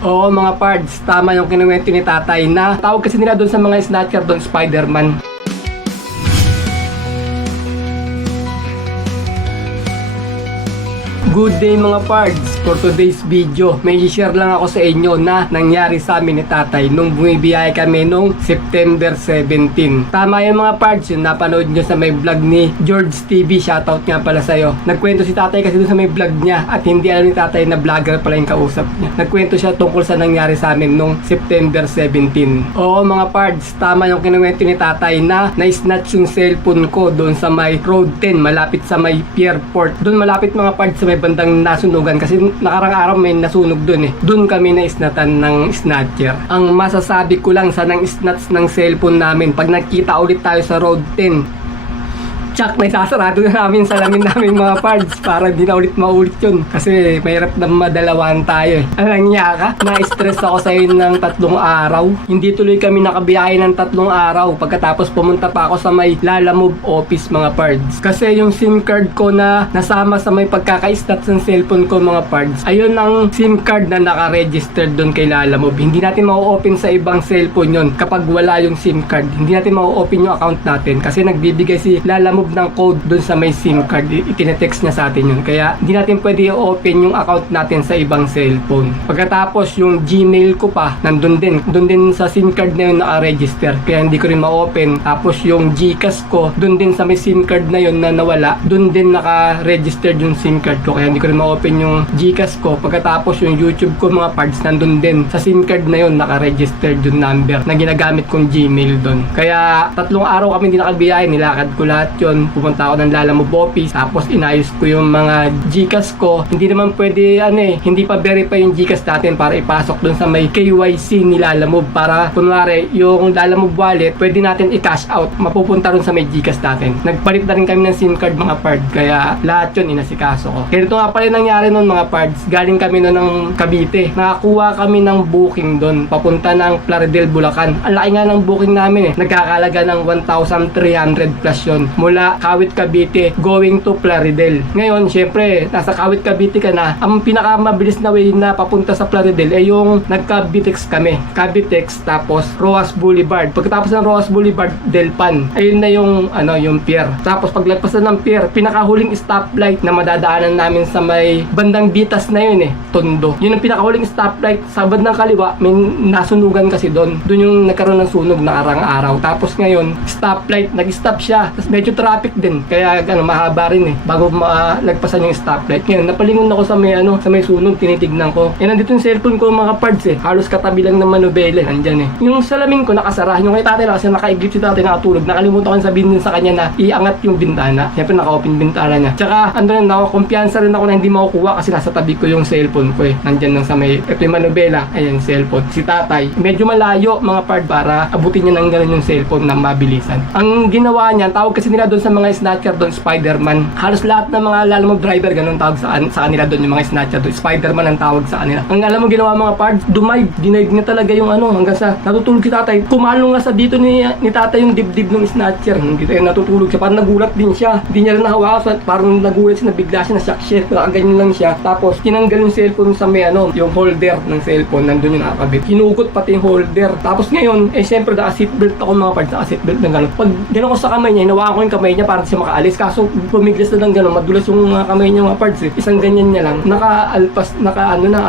Oo mga pards, tama yung kinuwento ni tatay na tawag kasi nila doon sa mga snatcher doon Spider-Man. Good day mga pards! For today's video, may i-share lang ako sa inyo na nangyari sa amin ni tatay nung bumibiyahe kami nung September 17. Tama yung mga pards, yung napanood nyo sa may vlog ni George TV, shoutout nga pala sa'yo. Nagkwento si tatay kasi dun sa may vlog niya at hindi alam ni tatay na vlogger pala yung kausap niya. Nagkwento siya tungkol sa nangyari sa amin nung September 17. Oo mga pards, tama yung kinuwento ni tatay na na-snatch yung cellphone ko doon sa may Road 10 malapit sa may Pierport. Doon malapit mga pards sa may bandang nasunugan kasi nakarang araw may nasunog dun eh. Dun kami na-snatan ng snatcher. Ang masasabi ko lang sa nang-snatch ng cellphone namin, pag nakita ulit tayo sa Road 10, tsak, may sasarado na namin salamin namin mga pards para hindi na ulit maulit yun kasi mahirap na madalawan tayo eh. Alam niya ka, na-stress ako sa yun ng 3 araw. Hindi tuloy kami nakabiyahe ng 3 araw pagkatapos pumunta pa ako sa may Lalamove office mga pards kasi yung SIM card ko na nasama sa may pagkaka-snatch ng cellphone ko mga pards, ayun ang SIM card na naka-register doon kay Lalamove. Hindi natin ma-open sa ibang cellphone yun kapag wala yung SIM card. Hindi natin ma-open yung account natin kasi nagbibigay si Lalamove ng code dun sa may SIM card. Itinetext niya sa atin yun. Kaya hindi natin pwede i-open yung account natin sa ibang cellphone. Pagkatapos yung Gmail ko pa, nandun din. Dun din sa SIM card na yun naka-register. Kaya hindi ko rin ma-open. Tapos yung Gcash ko, dun din sa may SIM card na yun na nawala. Dun din naka-register yung SIM card ko. Kaya hindi ko rin ma-open yung Gcash ko. Pagkatapos yung YouTube ko mga parts, nandun din. Sa SIM card na yun, naka-register yung number na ginagamit kong Gmail dun. Kaya 3 araw kami hindi nakabiyahe. Nilakad ko lahat yun. Pumunta ako ng Lalamove office, tapos inayos ko yung mga Gcash ko. Hindi naman pwede hindi pa verify yung Gcash natin para ipasok dun sa may KYC ni Lalamove para kunwari yung Lalamove wallet pwede natin i-cash out, mapupunta rin sa may Gcash natin. Nagpalit na rin kami ng SIM card mga pards, kaya lahat yun inasikaso ko. Ganito nga pala nangyari nun mga pards, galing kami nun ng Cavite, nakakuha kami ng booking dun papunta ng Plaridel, Bulacan. Ang laki nga ng booking namin nagkakalaga ng 1,300 plus yun mula Kawit Cavite going to Plaridel. Ngayon, syempre, nasa Kawit Cavite ka na. Ang pinakamabilis na way na papunta sa Plaridel ay yung nagka-Bitex kami. Cavitex tapos Roas Boulevard. Pagkatapos ng Roas Boulevard, Delpan. Ayun na yung pier. Tapos paglagpas na ng pier, pinakahuling stoplight na madadaanan namin sa may bandang Bitas na yun Tondo. Yun ang pinakahuling stoplight. Sa bandang kaliwa, may nasunugan kasi doon. Doon yung nagkaroon ng sunog na arang araw. Tapos ngayon, stoplight, nag-stop siya. Tapos medyo traffic din. Kaya mahaba rin bago lagpasan yung stoplight. Ngayon, napalingon ako sa may sunog, tinitignan ko. Nandito yung cellphone ko mga pards halos katabi lang ng manubele. Nandyan Yung salamin ko nakasara. Yung kay tatay lang kasi nakaiglip si tatay nakatulog. Nakalimutan ko sabihin din sa kanya na iangat yung bintana. Siyempre naka-open bintana niya. Tsaka kumpiyansa rin ako na hindi makukuha kasi nasa tabi ko yung cellphone ko Nandyan lang sa may ito yung manubela. Ayan, cellphone. Si tatay, medyo malayo mga pards para abutin niya ng ganun yung cellphone na mabilisan. Ang ginawa niya, tawag kasi nila doon sa mga snatcher doon, Spider-Man. Halos lahat ng mga Lalamove driver ganun tawag sa kanila doon, yung mga snatcher doon. Spider-Man ang tawag sa kanila. Ang alam mo ginawa mga pards, dinaig niya talaga yung hanggang sa natutulog si tatay. Kumalo nga sa dito ni tatay yung dibdib ng snatcher. Dito natutulog siya. Parang nagulat din siya. Hindi niya rin nahawakan. Parang nagulat siya, nabigla siya, na-shock siya. Ganyan lang siya. Tapos tinanggal yung cellphone sa may yung holder ng cellphone. Nandun yung nakakabit. Hinugot pati yung holder. Tapos ngayon, syempre naka-seatbelt ako mga pards. Naka-seatbelt ng gano'n. Pag gano'n ko sa kamay niya, hinawakan ko yung kamay niya para siya makaalis. Kaso pumiglas na lang gano'n, madulas yung mga kamay niya mga pards Isang ganyan niya lang.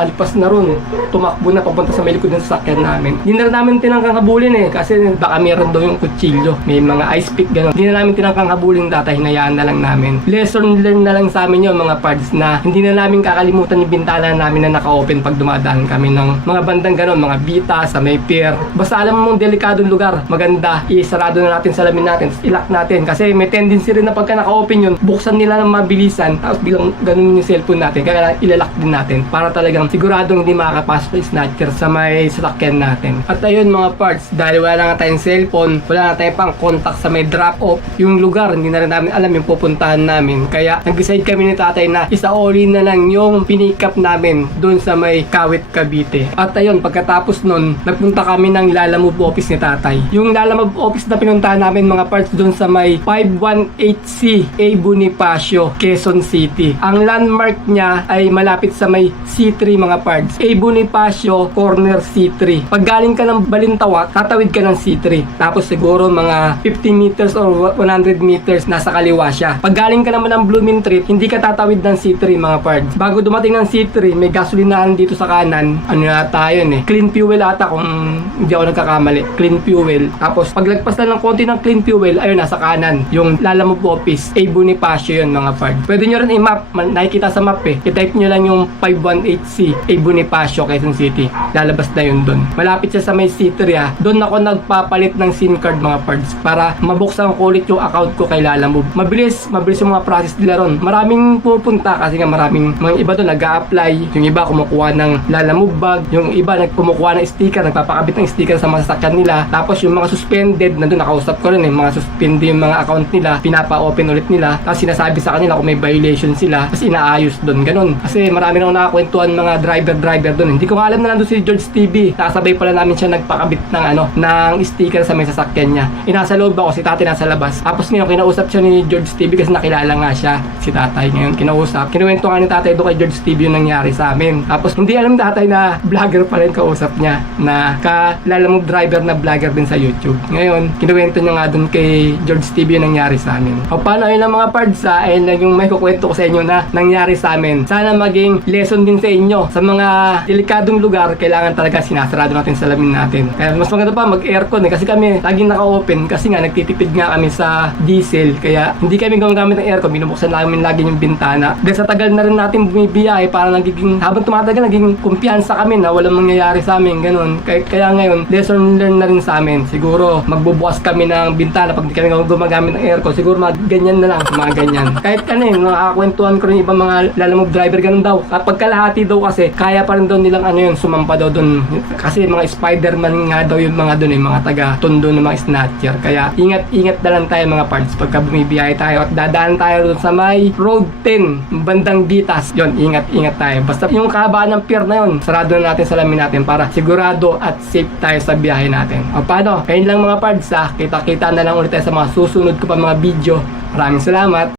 Alpas na ron. Tumakbo na papunta sa may likod ng sasakyan namin. Hindi na namin tinangkang habulin kasi baka meron daw yung kutsilyo. May mga ice pick gano'n. Hindi na namin tinangkang habulin data, hinayaan na lang namin. Lesson learned na lang sa amin yun mga pards na hindi na namin kakalimutan yung bintana namin na naka-open pag dumadaan kami ng mga bandang gano'n, mga bita, sa may pier. Basta alam mo mong delikadong lugar, maganda, isarado na natin salamin natin, ilock natin kasi may tendency rin na pagka naka-open yun, buksan nila ng mabilisan tapos bilang ganun yung cellphone natin, kaya ilalak din natin para talagang siguradong hindi makakapasok yung snatcher sa may sasakyan natin. At ayun mga parts, dahil wala na tayong cellphone, wala na tayong pang contact sa may drop-off, yung lugar hindi na rin namin alam yung pupuntahan namin, kaya nag-decide kami ni tatay na isauli na lang yung pinikap namin doon sa may Kawit Cavite. At ayun, pagkatapos nun, nagpunta kami ng Lalamove office ni tatay. Yung Lalamove office na pinuntahan namin mga parts doon sa may 5 518C A Bonifacio, Quezon City. Ang landmark niya ay malapit sa may C3 mga pards. A Bonifacio, corner C3. Pag galing ka ng Balintawak, tatawid ka ng C3. Tapos siguro mga 50 meters or 100 meters nasa kaliwa siya. Pag galing ka naman ng Blooming Treat, hindi ka tatawid ng C3 mga pards. Bago dumating ng C3, may gasolinahan dito sa kanan. Ano na tayo Clean fuel ata kung hindi ako nagkakamali. Clean fuel. Tapos paglagpas na ng konti ng clean fuel, ayun nasa kanan. Yung Lalamove office, A Bonifacio yun mga pards. Pwede nyo rin i-map. Nakikita sa map I-type nyo lang yung 518C A Bonifacio, Quezon City. Lalabas na yun doon. Malapit siya sa may C3 Doon ako nagpapalit ng SIM card mga pards para mabuksan ko ulit yung account ko kay Lalamove. Mabilis yung mga process nila ron. Maraming pupunta kasi nga maraming mga iba doon nag-a-apply. Yung iba kumukuha ng Lalamove bag. Yung iba kumukuha ng sticker, nagpapakabit ng sticker sa mga sasakyan nila. Tapos yung mga suspended, nandun nakausap ko rin mga suspended yung mga account nila, pinapa-open ulit nila. Tapos sinasabi sa kanila kung may violation sila. Tapos inaayos doon, ganun. Kasi marami na ako nakakwentuhan mga driver doon. Hindi ko alam na nandun si George TV. Nakasabay pala namin siya nagpakabit ng ng sticker sa may sasakyan niya. Inasa loob ako, si tatay nasa labas. Tapos ngayon kinausap siya ni George TV kasi nakilala nga siya si tatay. Ngayon kinausap. Kinuwento nga ni tatay doon kay George TV yung nangyari sa amin. Tapos hindi alam tatay na vlogger pa rin kausap niya na Lalamove driver na vlogger din sa YouTube. Ngayon, kinuwento niya nga doon kay George TV yung nangyari sa amin. O paano ayun lang mga pards ayun lang yung may kukwento ko sa inyo na nangyari sa amin. Sana maging lesson din sa inyo. Sa mga delikadong lugar, kailangan talaga sinasarado natin salamin natin. Kaya mas maganda pa mag-aircon kasi kami laging naka-open kasi nga nagtitipid nga kami sa diesel. Kaya hindi kami gumagamit ng aircon, binubuksan namin lagi yung bintana. Dahil sa tagal na rin natin bumibiyahe, parang habang tumatagal, naging kumpiyansa kami na walang mangyayari sa amin, ganun. Kaya ngayon, lesson learned na rin sa amin. Siguro, magbubukas kami ng bintana pag di kami gumagamit ng aircon. Siguro mga ganyan na lang, mga ganyan. Kahit nakakwentuhan ko rin ibang mga Lalamove driver, ganun daw. Kapag kalahati daw kasi, kaya pa rin daw nilang sumampa daw dun. Kasi mga Spider-Man nga daw yung mga dun mga taga-tondo ng mga snatcher. Kaya, ingat na lang tayo mga parts pagka bumibiyahe tayo at dadaan tayo dun sa may Road 10, bandang Bitas. Yun, ingat tayo. Basta yung kahabaan ng pier na yun, sarado na natin salamin natin para sigurado at safe tayo sa biyahe natin. O paano? Ayun lang mga parts Kita-kita na lang ulit tayo sa mga susunod ko pa mga video. Maraming salamat.